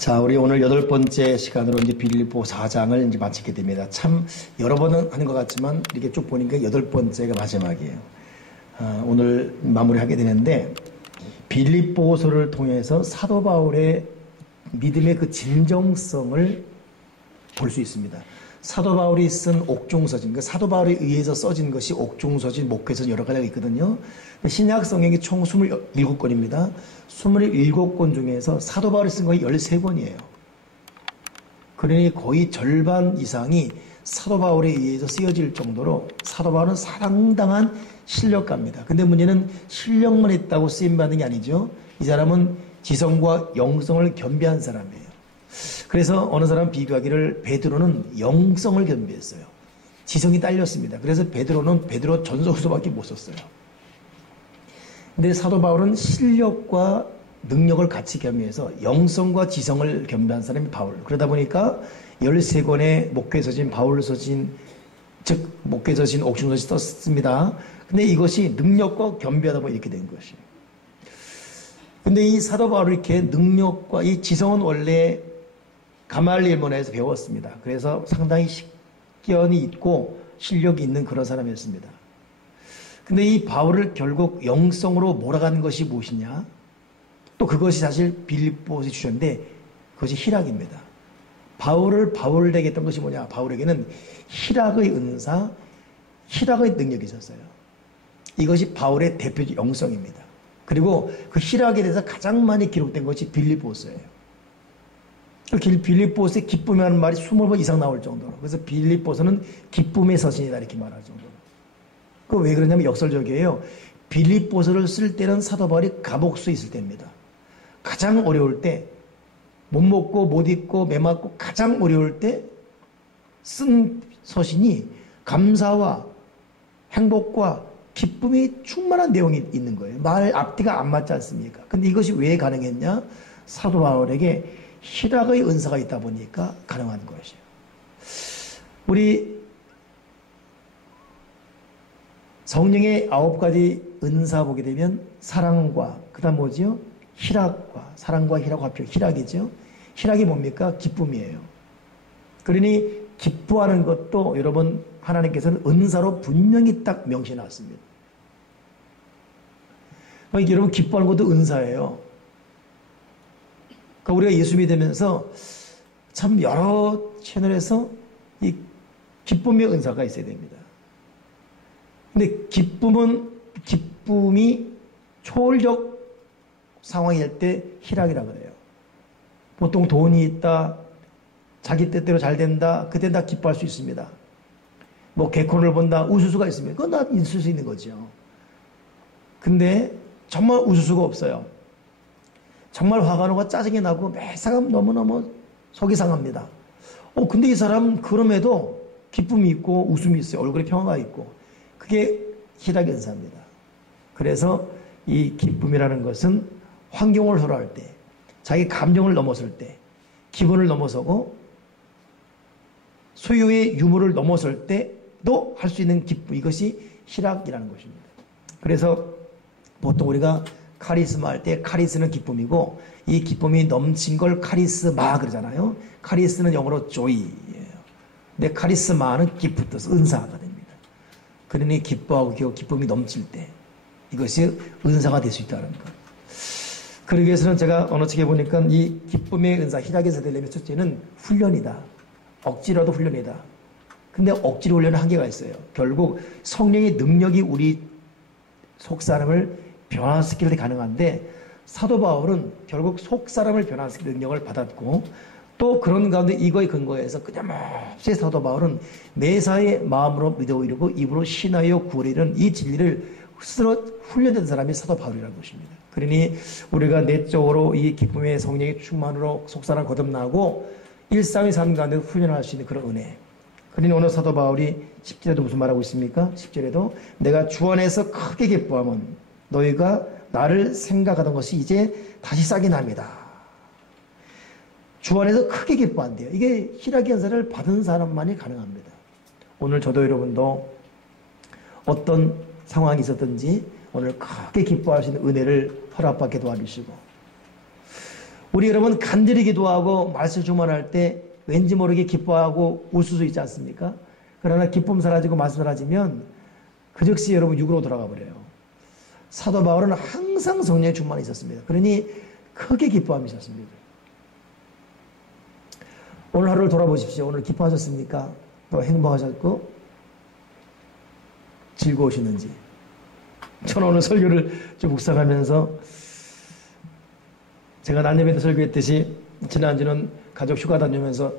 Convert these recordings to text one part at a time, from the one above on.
자, 우리 오늘 여덟 번째 시간으로 이제 빌립보 4장을 이제 마치게 됩니다. 참 여러 번은 하는 것 같지만 이렇게 쭉 보니까 여덟 번째가 마지막이에요. 아, 오늘 마무리하게 되는데 빌립보서를 통해서 사도 바울의 믿음의 그 진정성을 볼 수 있습니다. 사도 바울이 쓴 옥중서진, 그 사도 바울에 의해서 써진 것이 옥중서진, 목회서진 여러 가지가 있거든요. 신약 성경이 총 27권입니다. 27권 중에서 사도 바울이 쓴 것이 13권이에요. 그러니 거의 절반 이상이 사도 바울에 의해서 쓰여질 정도로 사도 바울은 상당한 실력가입니다. 근데 문제는 실력만 있다고 쓰임 받는 게 아니죠. 이 사람은 지성과 영성을 겸비한 사람이에요. 그래서 어느 사람 비교하기를 베드로는 영성을 겸비했어요. 지성이 딸렸습니다. 그래서 베드로는 베드로 전서후서밖에 못 썼어요. 근데 사도 바울은 실력과 능력을 같이 겸비해서 영성과 지성을 겸비한 사람이 바울. 그러다 보니까 13권의 목회서진, 바울서진, 즉 목회서진, 옥중서진 썼습니다. 근데 이것이 능력과 겸비하다 보니 이렇게 된 것이에요. 근데 이 사도 바울이 이렇게 능력과 이 지성은 원래 가말리엘 문화에서 배웠습니다. 그래서 상당히 식견이 있고 실력이 있는 그런 사람이었습니다. 근데 이 바울을 결국 영성으로 몰아가는 것이 무엇이냐? 또 그것이 사실 빌립보에 주셨는데 그것이 희락입니다. 바울을 바울에게 했던 것이 뭐냐? 바울에게는 희락의 은사, 희락의 능력이 있었어요. 이것이 바울의 대표적 영성입니다. 그리고 그 희락에 대해서 가장 많이 기록된 것이 빌립보서예요. 그 빌립보스의 기쁨이라는 말이 20번 이상 나올 정도로. 그래서 빌립보서는 기쁨의 서신이다 이렇게 말할 정도로. 그 왜 그러냐면 역설적이에요. 빌립보서를 쓸 때는 사도 바울이 감옥수에 있을 때입니다. 가장 어려울 때, 못 먹고 못 입고 매 맞고 가장 어려울 때 쓴 서신이 감사와 행복과 기쁨이 충만한 내용이 있는 거예요. 말 앞뒤가 안 맞지 않습니까? 근데 이것이 왜 가능했냐? 사도 바울에게 희락의 은사가 있다 보니까 가능한 것이에요. 우리 성령의 아홉 가지 은사 보게 되면 사랑과 그다음 뭐지요? 희락과 사랑과 희락 합표 희락이죠. 희락이 뭡니까? 기쁨이에요. 그러니 기뻐하는 것도 여러분 하나님께서는 은사로 분명히 딱 명시해 놨습니다. 그러니까 여러분 기뻐하는 것도 은사예요. 그러니까 우리가 예수 믿으면서 참 여러 채널에서 이 기쁨의 은사가 있어야 됩니다. 근데 기쁨은 기쁨이 초월적 상황일 때 희락이라 그래요. 보통 돈이 있다, 자기 뜻대로 잘 된다, 그때 다 기뻐할 수 있습니다. 뭐 개콘을 본다, 웃을 수가 있습니다. 그건 다 있을 수 있는 거죠. 근데 정말 웃을 수가 없어요. 정말 화가 나고 짜증이 나고 매사람 너무너무 속이 상합니다. 어, 근데 이 사람 그럼에도 기쁨이 있고 웃음이 있어요. 얼굴에 평화가 있고. 그게 희락의 은사입니다. 그래서 이 기쁨이라는 것은 환경을 호러할 때, 자기 감정을 넘어설 때, 기분을 넘어서고 소유의 유무를 넘어설 때도 할 수 있는 기쁨, 이것이 희락이라는 것입니다. 그래서 보통 우리가 카리스마 할 때 카리스는 기쁨이고 이 기쁨이 넘친 걸 카리스마 그러잖아요. 카리스는 영어로 joy예요. 근데 카리스마는 기프트, 은사가 됩니다. 그러니 기뻐하고 기쁨이 넘칠 때 이것이 은사가 될 수 있다는 것. 그러기 위해서는 제가 어느 책에 보니까 이 기쁨의 은사, 희락에서 되려면 첫째는 훈련이다. 억지라도 훈련이다. 근데 억지로 훈련은 한계가 있어요. 결국 성령의 능력이 우리 속 사람을 변화시킬 때 가능한데 사도 바울은 결국 속 사람을 변화시킬 능력을 받았고 또 그런 가운데 이거에 근거해서 끊임없이 사도 바울은 매사의 마음으로 믿어 이르고 입으로 신하여 구리는 이 진리를 스스로 훈련된 사람이 사도 바울이라는 것입니다. 그러니 우리가 내적으로 이 기쁨의 성령의 충만으로 속사람 거듭나고 일상의 삶 가운데 훈련할 수 있는 그런 은혜. 그러니 오늘 사도 바울이 10절에도 무슨 말하고 있습니까? 10절에도 내가 주 안에서 크게 기뻐하면 너희가 나를 생각하던 것이 이제 다시 싹이 납니다. 주 안에서 크게 기뻐한대요. 이게 희락의 연사를 받은 사람만이 가능합니다. 오늘 저도 여러분도 어떤 상황이 있었든지 오늘 크게 기뻐하시는 은혜를 허락받게 도와주시고 우리 여러분 간절히 기도하고 말씀 주문할 때 왠지 모르게 기뻐하고 울 수도 있지 않습니까? 그러나 기쁨 사라지고 말씀 사라지면 그 즉시 여러분 육으로 돌아가 버려요. 사도 바울은 항상 성령의 충만이 있었습니다. 그러니 크게 기뻐함이 있었습니다. 오늘 하루를 돌아보십시오. 오늘 기뻐하셨습니까? 또 행복하셨고 즐거우시는지. 저는 오늘 설교를 좀 묵상하면서 제가 때 설교했듯이 지난주는 가족 휴가 다니면서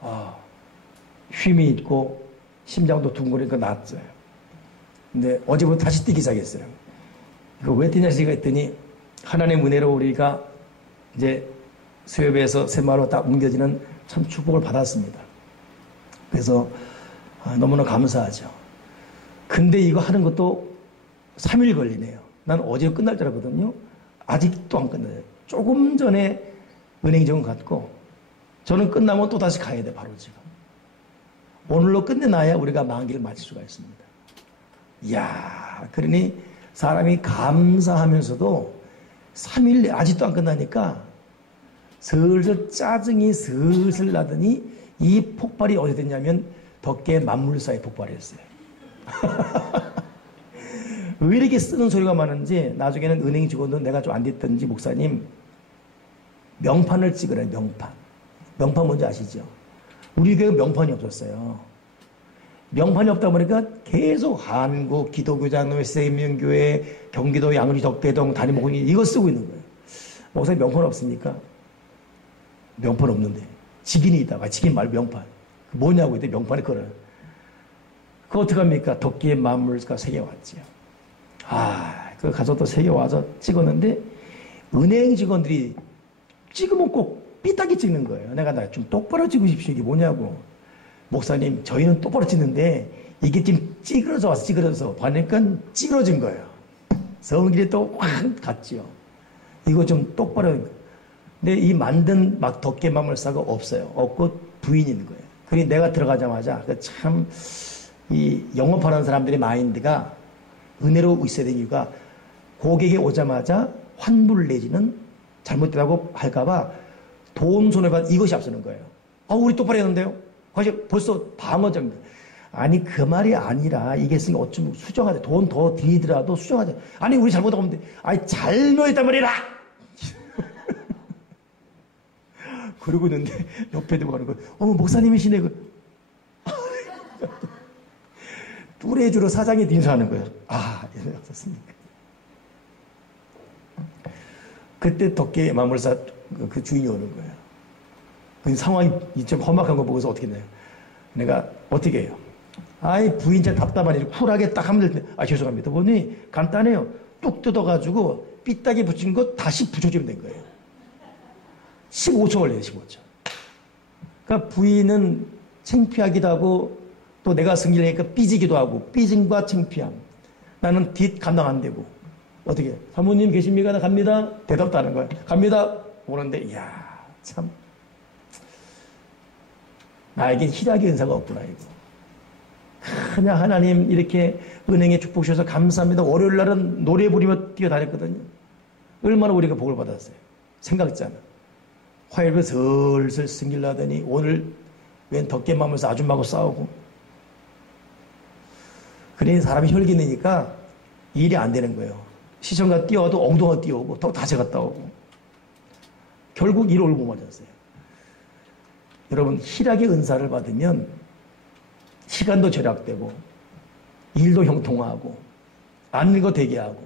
아, 쉼이 있고 심장도 둥그러니까 낫어요. 근데 어제부터 다시 뛰기 시작했어요. 이거 왜 뛰냐 했더니 하나님의 은혜로 우리가 이제 수협에서 새마을로 딱 옮겨지는 참 축복을 받았습니다. 그래서 아, 너무나 감사하죠. 근데 이거 하는 것도 3일 걸리네요. 난 어제 끝날 줄 알았거든요. 아직도 안 끝나요. 조금 전에 은행 지원 갔고 저는 끝나면 또 다시 가야 돼 바로 지금. 오늘로 끝내놔야 우리가 만기를 맞을 수가 있습니다. 이야, 그러니 사람이 감사하면서도 3일 아직도 안 끝나니까 슬슬 짜증이 슬슬 나더니 이 폭발이 어디 됐냐면 덕계 만물사에 폭발했어요. 왜 이렇게 쓰는 소리가 많은지 나중에는 은행 직원도 내가 좀 안 됐든지 목사님 명판을 찍으래 명판. 명판 뭔지 아시죠? 우리 교회 명판이 없었어요. 명판이 없다 보니까 계속 한국 기도교장로회 세명교회 경기도 양리 덕대동 단임목원이 이거 쓰고 있는 거예요. 목사님 명판 없습니까? 명판 없는데 직인이 있다가 직인 말 명판 뭐냐고 이때 명판에 걸어요. 그 어떡합니까? 덕기의 만물가 새겨왔지요. 아, 그 가서 또 새겨와서 찍었는데 은행 직원들이 찍으면 꼭 삐딱이 찍는 거예요. 내가 나 좀 똑바로 찍으십시오. 이게 뭐냐고. 목사님, 저희는 똑바로 찍는데 이게 지금 찌그러져 와서 찌그러져서 보니까 찌그러진 거예요. 성질이 또 확 갔지요. 이거 좀 똑바로. 근데 이 만든 막 덮개 마물사가 없어요. 없고 있는 거예요. 그러니 내가 들어가자마자 그참이 영업하는 사람들의 마인드가 은혜로 있어야 되는 이유가 고객이 오자마자 환불 내지는 잘못되다고 할까봐 돈 손해받 이것이 앞서는 거예요. 아, 우리 똑바로 했는데요? 사실 벌써 방어적입니다. 아니, 그 말이 아니라 이게 쓰니 어쩜 수정하자. 돈 더 드리더라도 수정하자. 아니, 우리 잘못하고 있는데, 아니, 잘못했단 말이라! 그러고 있는데, 옆에 두고 가는 거예요. 어머, 목사님이시네. 그. 뚜레주로 사장이 인사하는 거예요. 아, 이런 없었습니까? 그때 덕계 마물사 그 주인이 오는 거예요. 그 상황이 좀 험악한 거 보고서 어떻게 했나요? 내가 어떻게 해요? 아이 부인자 답답하니 쿨하게 딱 하면 될 때, 아 죄송합니다. 보니 간단해요. 뚝 뜯어가지고 삐딱이 붙인 거 다시 붙여주면 된 거예요. 15초 걸려요, 15초. 그러니까 부인은 창피하기도 하고 또 내가 승리를 하니까 삐지기도 하고 삐짐과 창피함. 나는 뒷 감당 안 되고 어떻게 사모님 계십니까? 나 갑니다. 대답도 하는 거야. 갑니다. 오는데 이야 참 나에겐 희락의 은사가 없구나 이거. 그냥 하나님 이렇게 은행에 축복 주셔서 감사합니다. 월요일 날은 노래 부리며 뛰어다녔거든요. 얼마나 우리가 복을 받았어요. 생각했잖아. 화요일에 슬슬 승길 나더니 오늘 웬 덕게 마면서 아줌마하고 싸우고. 그러니 사람이 혈기 내니까 일이 안 되는 거예요. 시청자 뛰어도 엉덩이 뛰어오고 또 다시 갔다 오고. 결국 일 올고 맞았어요. 여러분 희락의 은사를 받으면 시간도 절약되고 일도 형통하고 앉는 거 되게 하고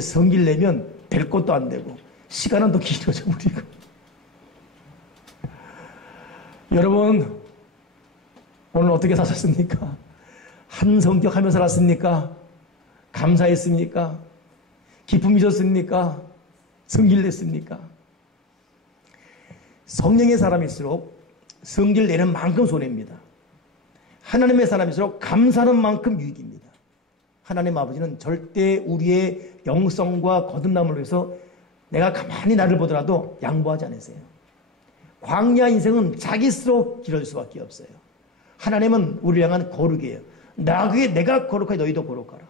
성길 내면 될 것도 안 되고 시간은 더 길어져 버리고 여러분 오늘 어떻게 사셨습니까? 한 성격 하며 살았습니까? 감사했습니까? 기쁨이 졌습니까? 성길 냈습니까? 성령의 사람일수록 성질 내는 만큼 손해입니다. 하나님의 사람일수록 감사하는 만큼 유익입니다. 하나님 아버지는 절대 우리의 영성과 거듭남을 위해서 내가 가만히 나를 보더라도 양보하지 않으세요. 광야 인생은 자기 스스로 기를 수밖에 없어요. 하나님은 우리를 향한 거룩이에요. 나그게 내가 거룩하니 너희도 거룩하라.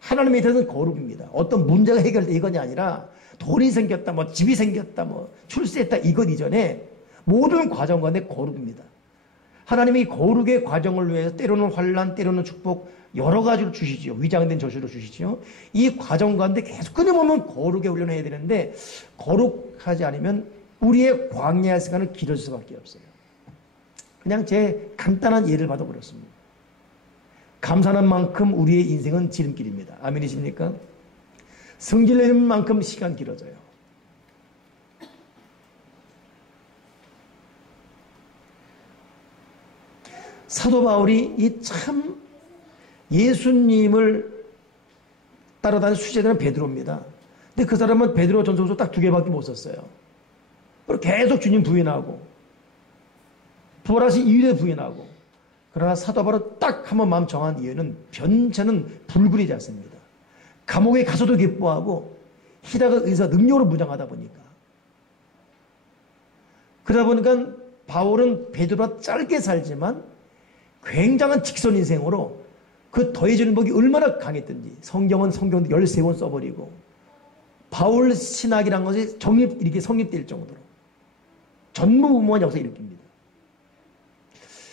하나님의 뜻은 거룩입니다. 어떤 문제가 해결돼 이건이 아니라 돈이 생겼다, 뭐 집이 생겼다, 뭐 출세했다 이것 이전에 모든 과정 가운데 거룩입니다. 하나님이 거룩의 과정을 위해서 때로는 환란, 때로는 축복 여러 가지로 주시지요. 위장된 저주로 주시지요. 이 과정 가운데 계속 끊임없는 거룩의 훈련을 해야 되는데 거룩하지 않으면 우리의 광야의 시간은 길어질 수밖에 없어요. 그냥 제 간단한 예를 받아 버렸습니다. 감사한 만큼 우리의 인생은 지름길입니다. 아멘이십니까? 성질 내는 만큼 시간 길어져요. 사도 바울이 이 참 예수님을 따라다니는 수제자는 베드로입니다. 근데 그 사람은 베드로 전성서 딱 두 개밖에 못 썼어요. 그리고 계속 주님 부인하고 부활하신 이유에 부인하고 그러나 사도 바울은 딱한 번 마음 정한 이유는 변체는 불굴이지 않습니다. 감옥에 가서도 기뻐하고 히라가 의사 능력으로 무장하다 보니까 그러다 보니까 바울은 베드로와 짧게 살지만 굉장한 직선 인생으로 그 더해지는 복이 얼마나 강했던지 성경은 성경 13권 써버리고 바울 신학이란 것이 정립, 이렇게 성립될 정도로 전무후무한 역사 일으킵니다.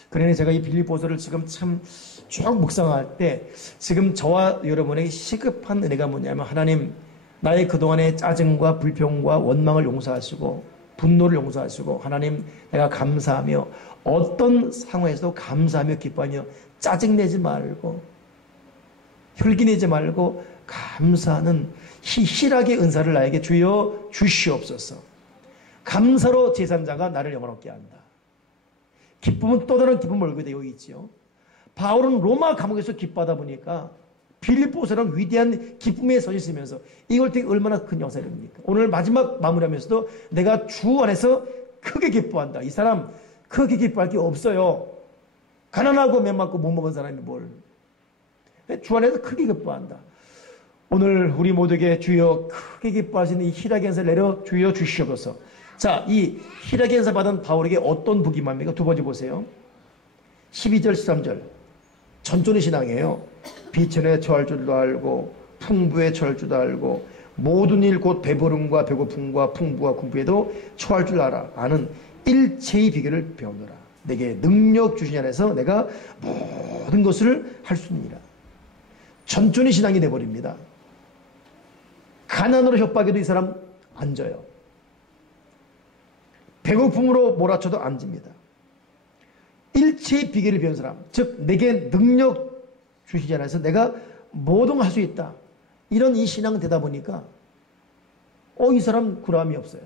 그러니 제가 이 빌립보서를 지금 참 쭉 묵상할 때 지금 저와 여러분에게 시급한 은혜가 뭐냐면 하나님 나의 그동안의 짜증과 불평과 원망을 용서하시고 분노를 용서하시고 하나님 내가 감사하며 어떤 상황에서도 감사하며 기뻐하며 짜증내지 말고 혈기내지 말고 감사하는 희실하게 은사를 나에게 주여 주시옵소서. 감사로 제3자가 나를 영원롭게 한다. 기쁨은 또 다른 기쁨을 얼굴에 여기 있지요. 바울은 로마 감옥에서 기뻐하다 보니까 빌립보서는 위대한 기쁨에 서 있으면서 이걸 되게 얼마나 큰 영상입니까? 오늘 마지막 마무리하면서도 내가 주 안에서 크게 기뻐한다. 이 사람 크게 기뻐할 게 없어요. 가난하고 맨맞고 못 먹은 사람이 뭘. 주 안에서 크게 기뻐한다. 오늘 우리 모두에게 주여 크게 기뻐하시는 이 희락의 을 내려 주여 주시옵소서. 자, 이 희락의 을 받은 바울에게 어떤 복이 맙니까? 두 번째 보세요. 12절, 13절. 전존의 신앙이에요. 비천에 처할 줄도 알고 풍부에 처할 줄도 알고 모든 일 곧 배부름과 배고픔과 풍부와 궁부에도 처할 줄 알아. 아는 일체의 비결을 배우느라. 내게 능력 주신 안에서 내가 모든 것을 할 수 있느니라. 전존의 신앙이 돼버립니다. 가난으로 협박해도 이 사람 앉아요. 배고픔으로 몰아쳐도 앉습니다. 일체의 비결을 배운 사람, 즉 내게 능력 주시지 않아서 내가 모든 걸할수 있다. 이런 이 신앙 되다 보니까 어, 이 사람 구람이 없어요.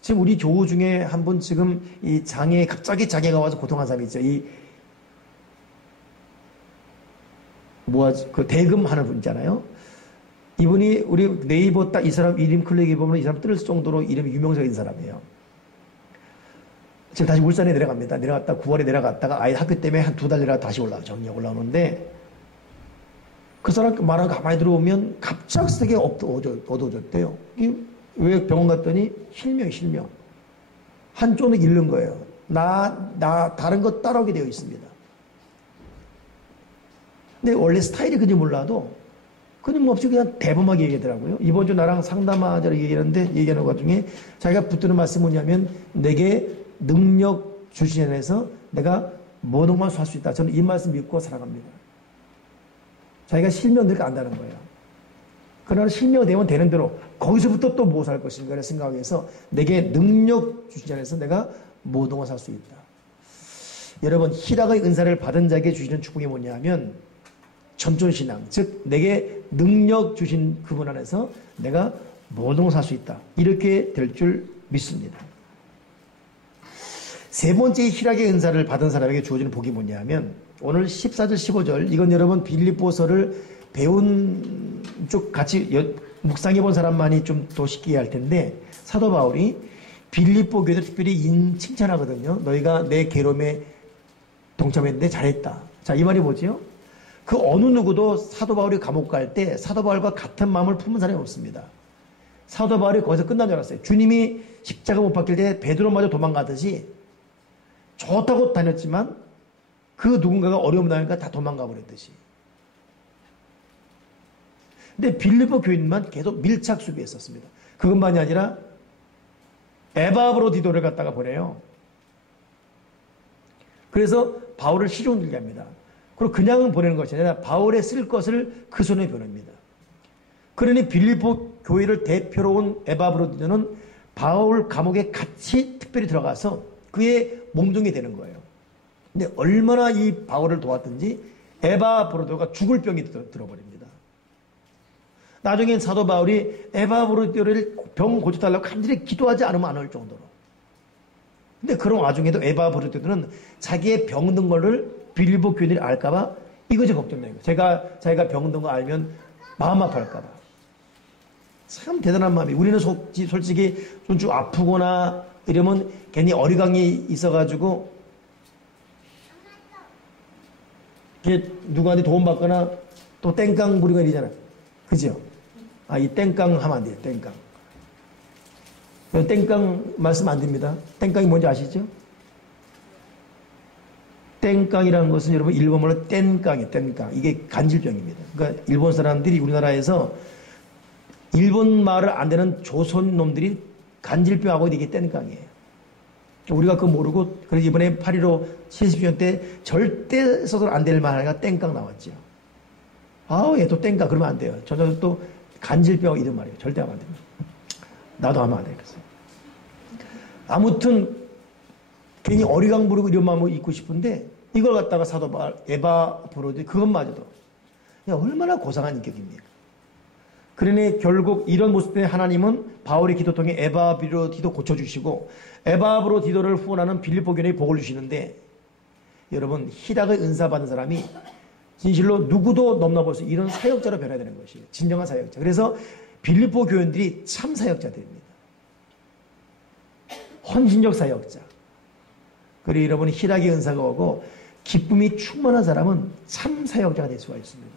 지금 우리 교우 중에 한 분 지금 이 장애, 갑자기 장애가 와서 고통한 사람이 있죠. 이, 뭐야, 그 대금 하는 분 있잖아요. 이분이 우리 네이버 딱 이 사람 이름 클릭해 보면 이 사람 뜰 정도로 이름이 유명적인 사람이에요. 지금 다시 울산에 내려갑니다. 내려갔다 9월에 내려갔다가 아이 학교 때문에 한 두 달 내려가 다시 올라가 정리하고 올라오는데 그 사람 말을 가만히 들어보면 갑작스럽게 어두워졌대요. 왜 병원 갔더니 실명, 실명. 한쪽은 잃는 거예요. 나, 나, 다른 것 따라오게 되어 있습니다. 근데 원래 스타일이 그지 몰라도 끊임없이 그냥 대범하게 얘기하더라고요. 이번 주 나랑 상담하자고 얘기하는데 얘기하는 것 중에 자기가 붙드는 말씀이 뭐냐면 내게 능력 주신 안에서 내가 모든 걸살수 있다. 저는 이 말씀 믿고 살아갑니다. 자기가 실명되니까 안다는 거예요. 그러나 실명되면 되는 대로 거기서부터 또뭐살 것인가를 생각해서 내게 능력 주신 안에서 내가 모든 걸살수 있다. 여러분 희락의 은사를 받은 자에게 주시는 축복이 뭐냐면 전존신앙, 즉 내게 능력 주신 그분 안에서 내가 모든 걸살수 있다. 이렇게 될 줄 믿습니다. 세 번째 희락의 은사를 받은 사람에게 주어지는 복이 뭐냐면 오늘 14절 15절 이건 여러분 빌립보서를 배운 쪽 같이 묵상해 본 사람만이 좀 더 쉽게 이해할 텐데 사도 바울이 빌립보 교회를 특별히 인 칭찬하거든요. 너희가 내 괴로움에 동참했는데 잘했다. 자, 이 말이 뭐지요? 그 어느 누구도 사도 바울이 감옥 갈 때 사도 바울과 같은 마음을 품은 사람이 없습니다. 사도 바울이 거기서 끝난 줄 알았어요. 주님이 십자가 못 박힐 때 베드로마저 도망가듯이 좋다고 다녔지만 그 누군가가 어려움 나니까 다 도망가 버렸듯이. 근데 빌리보 교인만 계속 밀착 수비했었습니다. 그것만이 아니라 에바브로 디도를 갖다가 보내요. 그래서 바울을 시종 들게 합니다. 그리고 그냥은 보내는 것이 아니라 바울에 쓸 것을 그 손에 보냅니다. 그러니 빌리포 교회를 대표로 온 에바브로디는 바울 감옥에 같이 특별히 들어가서 그의 몸종이 되는 거예요. 근데 얼마나 이 바울을 도왔든지 에바브로도가 죽을 병이 들어버립니다. 나중엔 사도 바울이 에바브로도를 병 고쳐달라고 간절히 기도하지 않으면 안 올 정도로. 근데 그런 와중에도 에바브로도는 자기의 병든 거를 빌리보 교인들이 알까봐 걱정되는 거예요. 제가 자기가 병든 거 알면 마음 아파할까봐. 참 대단한 마음이. 우리는 솔직히 좀 아프거나 이러면 괜히 어리광이 있어가지고 누구한테 도움받거나 또 땡깡 부리고 이러잖아. 그죠? 아, 이 땡깡 하면 안 돼요. 땡깡. 땡깡 말씀 안 됩니다. 땡깡이 뭔지 아시죠? 땡깡이라는 것은 여러분 일본말로 땡깡이 땡깡. 이게 간질병입니다. 그러니까 일본 사람들이 우리나라에서 일본 말을 안 되는 조선 놈들이 간질병하고 이게 땡깡이에요. 우리가 그거 모르고 그래서 이번에 8.15 70주년 때 절대 써도 안될 말하니까 땡깡 나왔죠. 아우 얘 또 땡깡 그러면 안 돼요. 저도 또 간질병 이런 말이에요. 절대 하면 안 됩니다. 나도 하면 안 되겠어요. 아무튼 괜히 어리광 부르고 이런 마음을 잊고 싶은데 이걸 갖다가 사도 바 에바 브로드 그것마저도 얼마나 고상한 인격입니까? 그러니 결국 이런 모습 때문에 하나님은 바울의 기도 통해 에바비로 디도 고쳐주시고 에바 브로 디도를 후원하는 빌립보 교회에 복을 주시는데 여러분 희락의 은사 받은 사람이 진실로 누구도 넘나볼 수 이런 사역자로 변해야 되는 것이에요. 진정한 사역자. 그래서 빌립보 교인들이 참 사역자들입니다. 헌신적 사역자. 그리고 여러분 희락의 은사가 오고 기쁨이 충만한 사람은 참 사역자가 될 수가 있습니다.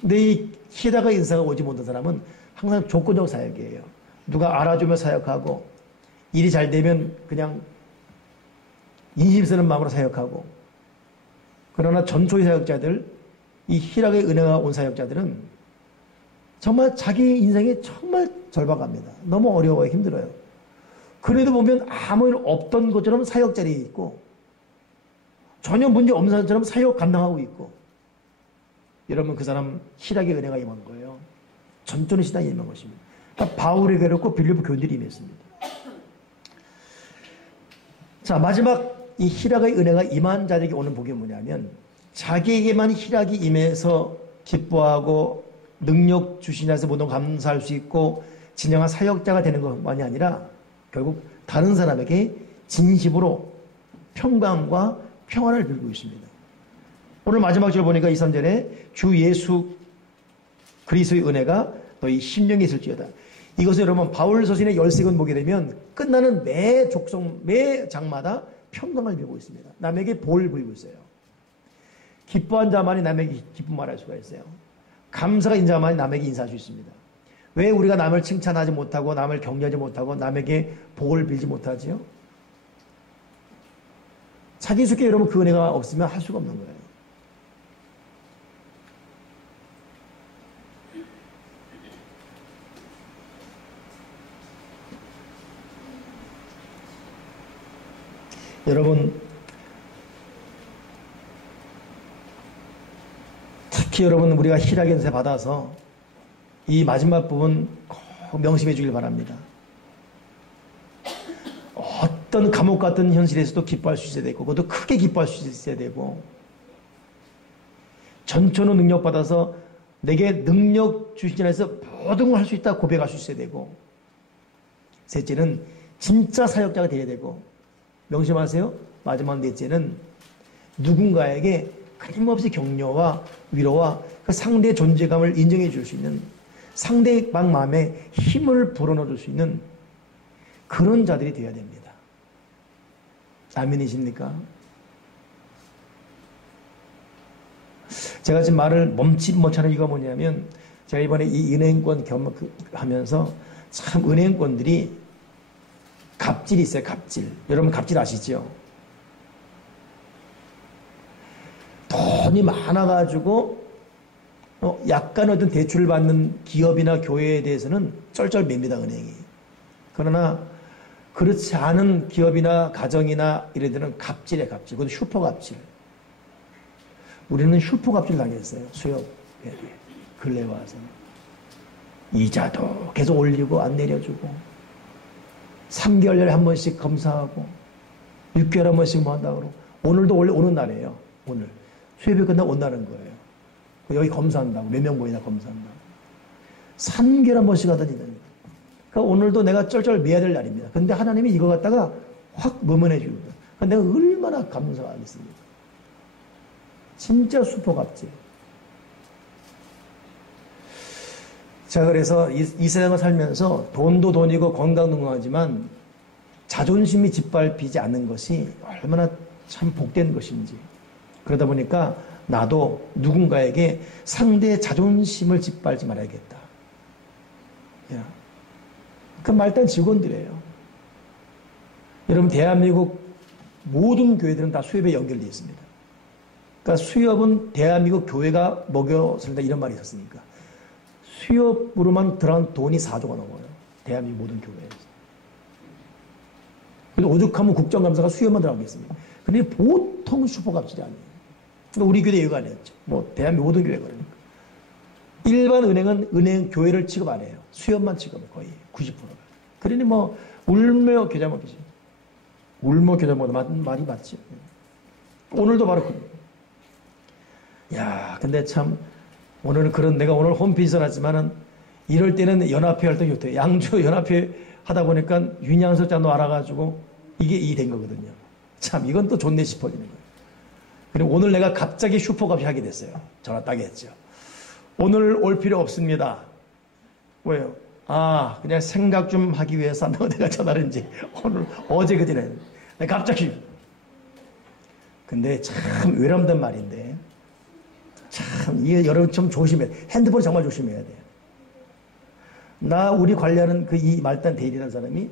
근데 이 희락의 인사가 오지 못한 사람은 항상 조건적 사역이에요. 누가 알아주며 사역하고 일이 잘 되면 그냥 인심 쓰는 마음으로 사역하고 그러나 전초의 사역자들 이 희락의 은혜가 온 사역자들은 정말 자기 인생에 정말 절박합니다. 너무 어려워요. 힘들어요. 그래도 보면 아무 일 없던 것처럼 사역 자리에 있고 전혀 문제 없는 사람처럼 사역 감당하고 있고 여러분 그 사람 희락의 은혜가 임한 거예요. 전전의 시단이 임한 것입니다. 그러니까 바울이 그렇고 빌리브 교인들이 임했습니다. 자 마지막 이 희락의 은혜가 임한 자에게 오는 복이 뭐냐면 자기에게만 희락이 임해서 기뻐하고 능력 주시냐서 모든 감사할 수 있고 진정한 사역자가 되는 것만이 아니라 결국 다른 사람에게 진심으로 평강과 평안을 빌고 있습니다. 오늘 마지막 절 보니까 이 3절에 주 예수 그리스의 은혜가 너희 심령에 있을지어다. 이것을 여러분 바울 서신의 열색은 보게 되면 끝나는 매 족속 매 장마다 평강을 빌고 있습니다. 남에게 볼 빌고 있어요. 기뻐한 자만이 남에게 기쁨 말할 수가 있어요. 감사가 있는 자만이 남에게 인사할 수 있습니다. 왜 우리가 남을 칭찬하지 못하고 남을 격려하지 못하고 남에게 복을 빌지 못하지요? 자기 속에 여러분 그 은혜가 없으면 할 수가 없는 거예요. 여러분 특히 여러분 우리가 희락의 은세 받아서 이 마지막 부분 꼭 명심해 주길 바랍니다. 어떤 감옥 같은 현실에서도 기뻐할 수 있어야 되고 그것도 크게 기뻐할 수 있어야 되고 전천후 능력 받아서 내게 능력 주신 자에서 모든 걸 할 수 있다 고백할 수 있어야 되고 셋째는 진짜 사역자가 되어야 되고 명심하세요. 마지막 넷째는 누군가에게 끊임없이 격려와 위로와 그 상대의 존재감을 인정해 줄 수 있는 상대방 마음에 힘을 불어넣어 줄 수 있는 그런 자들이 되어야 됩니다. 아멘이십니까? 제가 지금 말을 멈칫 못하는 이유가 뭐냐면 제가 이번에 이 은행권 겸 하면서 참 은행권들이 갑질이 있어요, 갑질. 여러분 갑질 아시죠? 돈이 많아가지고 어, 약간 어떤 대출을 받는 기업이나 교회에 대해서는 쩔쩔맵니다, 은행이. 그러나 그렇지 않은 기업이나 가정이나 이런 데는 갑질에 갑질. 그것도 슈퍼 갑질. 우리는 슈퍼 갑질 당했어요. 수협. 근래 와서. 이자도 계속 올리고 안 내려주고. 3개월에 한 번씩 검사하고. 6개월에 한 번씩 뭐 한다고 그러고. 오늘도 원래 오는 날이에요. 오늘. 수협이 끝나고 온다는 거예요. 여기 검사한다고. 몇 명 모이나 검사한다고. 3개월 한 번씩 하더니. 그러니까 오늘도 내가 쩔쩔 매야 될 날입니다. 근데 하나님이 이거 갖다가 확 머문해 주거든. 그러니까 내가 얼마나 감사하겠습니까? 진짜 수포갑지. 자, 그래서 이, 이 세상을 살면서 돈도 돈이고 건강도 건강하지만 자존심이 짓밟히지 않는 것이 얼마나 참 복된 것인지. 그러다 보니까 나도 누군가에게 상대의 자존심을 짓밟지 말아야겠다. 야. 그 말단 직원들이에요. 여러분, 대한민국 모든 교회들은 다 수협에 연결되어 있습니다. 그러니까 수협은 대한민국 교회가 먹여선다 이런 말이 있었으니까. 수협으로만 들어간 돈이 4조가 넘어요. 대한민국 모든 교회에서. 오죽하면 국정감사가 수협만 들어가겠습니까? 근데 보통 슈퍼값이 아니에요. 그러니까 우리 교회 얘기가 아니었죠. 뭐, 대한민국 모든 교회가 그러니까. 일반 은행은 은행 교회를 취급 안 해요. 수협만 취급해 거의 90%가. 그러니 뭐 울며 겨자 먹기지. 울며 겨자 먹어도 말이 맞지. 오늘도 바로 그. 야, 근데 참 오늘은 그런 내가 오늘 홈페이지 써놨지만은 이럴 때는 연합회 활동이 좋대. 양주 연합회 하다 보니까 윤양석 장도 알아가지고 이게 이 된 거거든요. 참 이건 또 좋네 싶어지는 거예요. 그리고 오늘 내가 갑자기 슈퍼값이 하게 됐어요. 전화 따게 했죠. 오늘 올 필요 없습니다. 왜요? 아, 그냥 생각 좀 하기 위해서 한다고 내가 전화를 이제 오늘, 어제 그전에. 갑자기. 근데 참 외람된 말인데. 참, 이게 여러분 좀 조심해. 핸드폰 정말 조심해야 돼요. 나, 우리 관리하는 그 이 말단 대리라는 사람이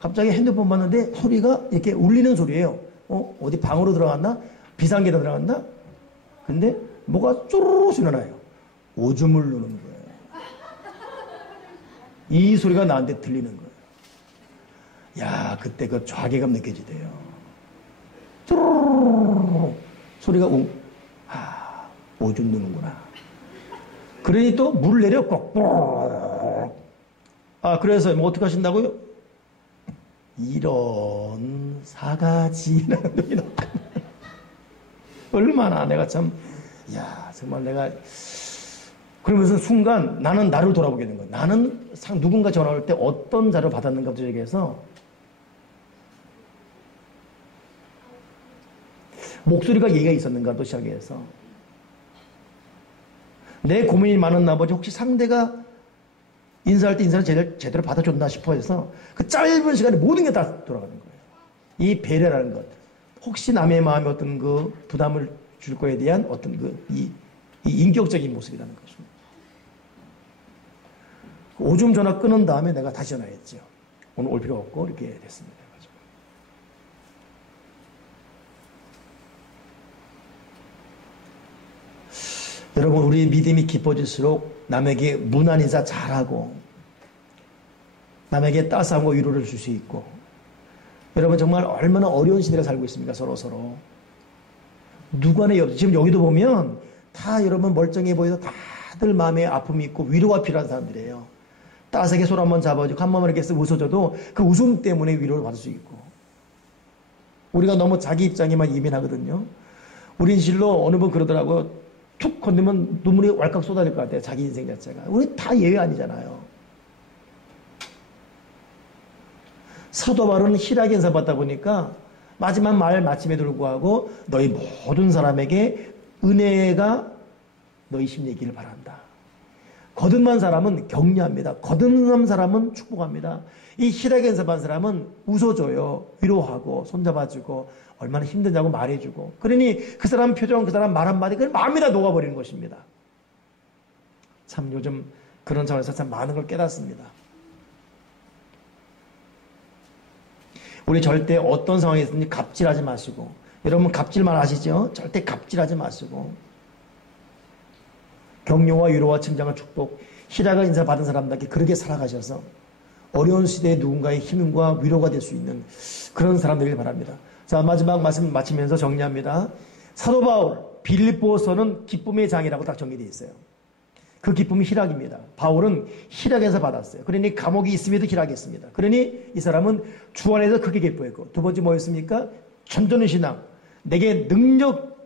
갑자기 핸드폰 봤는데 소리가 이렇게 울리는 소리예요. 어, 어디 방으로 들어갔나? 비상계단 들어갔나? 근데 뭐가 쪼르르 소리 나요. 오줌을 누는 거예요. 이 소리가 나한테 들리는 거예요. 야, 그때 그 좌괴감 느껴지대요. 쪼르르 소리가 웅, 아, 오줌 누는구나. 그러니 또물 내려 꼭, 아, 그래서 뭐 어떻게 하신다고요? 이런 사가지라는 놈이 나왔 얼마나 내가 참, 야, 정말 내가 그러면서 순간 나는 나를 돌아보게 된 거야. 나는 상 누군가 전화 올 때 어떤 자료 받았는가 부족해서 목소리가 얘기가 있었는가 또 시작해서 내 고민이 많은 나머지 혹시 상대가 인사할 때 인사를 제대로, 제대로 받아줬나 싶어 해서 그 짧은 시간에 모든 게 다 돌아가는 거예요. 이 배려라는 것. 혹시 남의 마음에 어떤 그 부담을 줄 거에 대한 어떤 그, 이, 이 인격적인 모습이라는 것입니다. 오줌 전화 끊은 다음에 내가 다시 전화했죠. 오늘 올 필요 없고 이렇게 됐습니다. 여러분 우리 믿음이 깊어질수록 남에게 무난 인사 잘하고 남에게 따스함과 위로를 줄 수 있고 여러분 정말 얼마나 어려운 시대를 살고 있습니까 서로 서로? 누구 안에 없 지금 여기도 보면 다 여러분 멀쩡해 보여서 다들 마음에 아픔이 있고 위로가 필요한 사람들이에요. 따스하게 손 한번 잡아주고 한 번만 이렇게 웃어줘도 그 웃음 때문에 위로를 받을 수 있고. 우리가 너무 자기 입장에만 예민하거든요. 우리 실로 어느 분 그러더라고 툭 건드면 눈물이 왈칵 쏟아질 것 같아요 자기 인생 자체가 우리 다 예외 아니잖아요 사도 바울은 희락의 인사 받다 보니까 마지막 말 마침에 불구하고 너희 모든 사람에게 은혜가 너희 심리기를 바란다. 거듭난 사람은 격려합니다. 거듭난 사람은 축복합니다. 이 인사 받은 사람은 웃어줘요. 위로하고 손잡아주고 얼마나 힘드냐고 말해주고 그러니 그 사람 표정 그 사람 말 한마디 그 마음이 다 녹아버리는 것입니다. 참 요즘 그런 차원에서 참 많은 걸 깨닫습니다. 우리 절대 어떤 상황에서든지 갑질하지 마시고 여러분 갑질만 아시죠? 절대 갑질하지 마시고 격려와 위로와 칭찬과 축복, 희락을 인사 받은 사람들에게 그렇게 살아가셔서 어려운 시대에 누군가의 힘과 위로가 될 수 있는 그런 사람들이 바랍니다. 자, 마지막 말씀 마치면서 정리합니다. 사도 바울, 빌립보서는 기쁨의 장이라고 딱 정리되어 있어요. 그 기쁨이 희락입니다. 바울은 희락에서 받았어요. 그러니 감옥이 있음에도 희락했습니다. 그러니 이 사람은 주 안에서 크게 기뻐했고 두 번째 뭐였습니까? 전전의 신앙. 내게 능력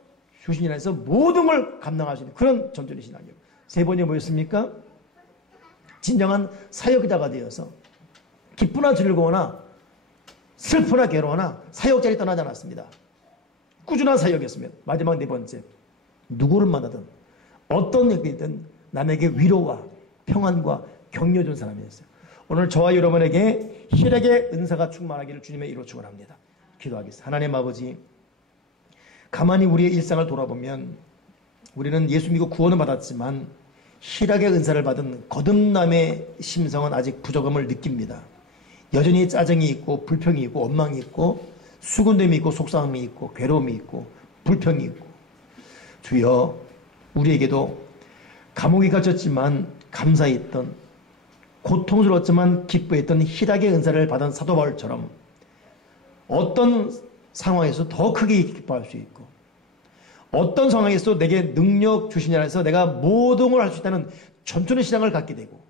주신 이라서 모든 걸 있는 그런 전전의 신앙이요. 세 번째 뭐였습니까? 진정한 사역자가 되어서 기쁘나 즐거우나 슬프나 괴로우나 사역자리 떠나지 않았습니다. 꾸준한 사역이었습니다. 마지막 네 번째. 누구를 만나든 어떤 역이든 남에게 위로와 평안과 격려 준 사람이었어요. 오늘 저와 여러분에게 희락의 은사가 충만하기를 주님의 이로 축원합니다. 기도하겠습니다. 하나님 아버지 가만히 우리의 일상을 돌아보면 우리는 예수 믿고 구원을 받았지만 희락의 은사를 받은 거듭남의 심성은 아직 부족함을 느낍니다. 여전히 짜증이 있고 불평이 있고 원망이 있고 수군됨이 있고 속상함이 있고 괴로움이 있고 불평이 있고. 주여 우리에게도 감옥에 갇혔지만 감사했던 고통스러웠지만 기뻐했던 희락의 은사를 받은 사도 바울처럼 어떤 상황에서 더 크게 기뻐할 수 있고 어떤 상황에서 내게 능력 주시냐 해서 내가 모든 걸 할 수 있다는 전천의 신앙을 갖게 되고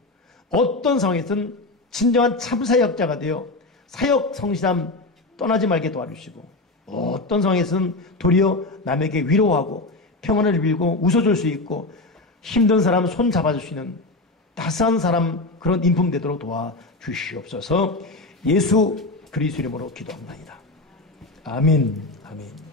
어떤 상황에서는 진정한 참사역자가 되어 사역 성실함 떠나지 말게 도와주시고 어떤 상황에서는 도리어 남에게 위로하고 평안을 빌고 웃어줄 수 있고 힘든 사람 손 잡아줄 수 있는 따스한 사람 그런 인품 되도록 도와주시옵소서 예수 그리스 이름으로 기도합니다. 아멘. 아멘.